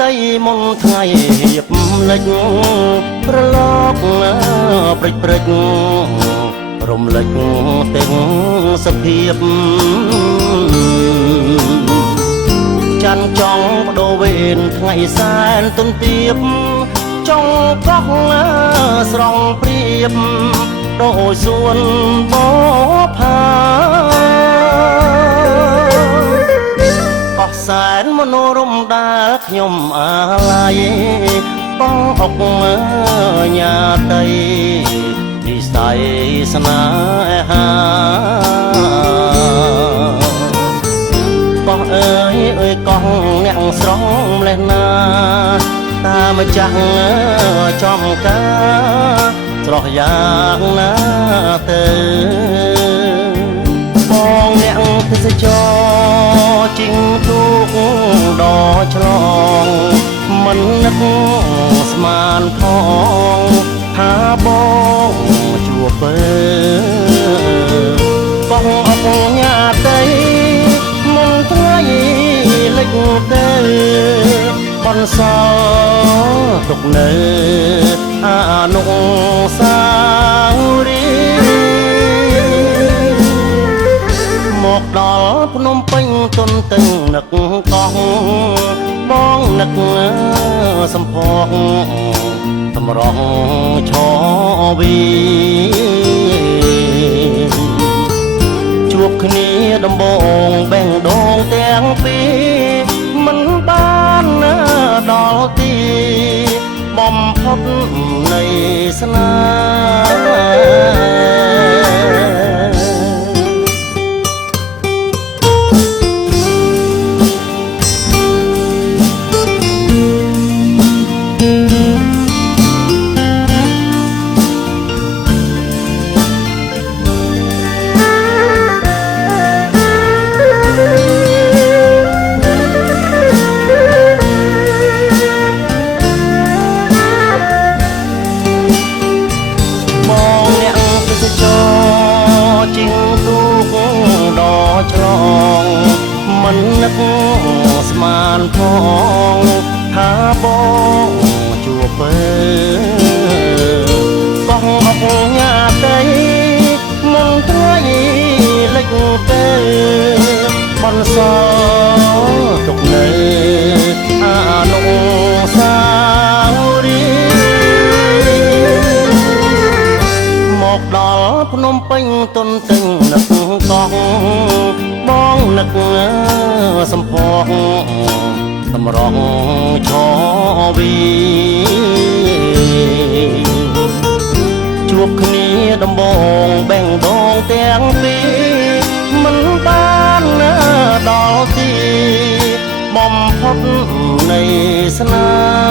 តីមុនថ្ងៃហៀបលិចប្រឡកព្រិចព្រិចរំលេចទាំងសភាពច័ន្ទចង់បដូរវេនថ្ងៃសែនទុនទៀបចង់កោះស្រង់ព្រៀបដោយសួនបផាកោះសែនមនោរម្យដែលខ្ញុំអាឡ័យបងអុកញាតីនិស័យស្នេហាកោះអើយកោះអ្នកស្រងម្លេះណាតាមចាស់ចំការស្រស់យ៉ាងណាទៅបងអ្នកទេសចរជីងទូកដល់ឆ្លងមិននឹកស្មានផងថាបងជួបបងអបញាតីមុនថ្ងៃលិចទៅបនសល់ទុកនៅអនុស្សាវរីយ៍មកដល់ភ្នំពេញទុនទឹងនឹកកោះបងនឹកសំផកតម្រង់ឈវីជួបគ្នាដំបងបេះដូងទាំងពីរមិនបានដល់ទីបំផុតនៃស្នេឆ្លងមិននឹកស្មានផងថាបងជួបកោះអុកញ៉ាតីមុនថ្ងៃលិចទៅបនសល់ទុកនៅអនុស្សាវរីយ៍មកដល់ភ្នំពេញទុនទឹងនឹកកោះបងនឹកសំផកតម្រង់ឈវីជួបគ្នាដំបងបេះដូងទាំងពីរមិនបានដល់ទីបំផុតនៃស្នេហ៍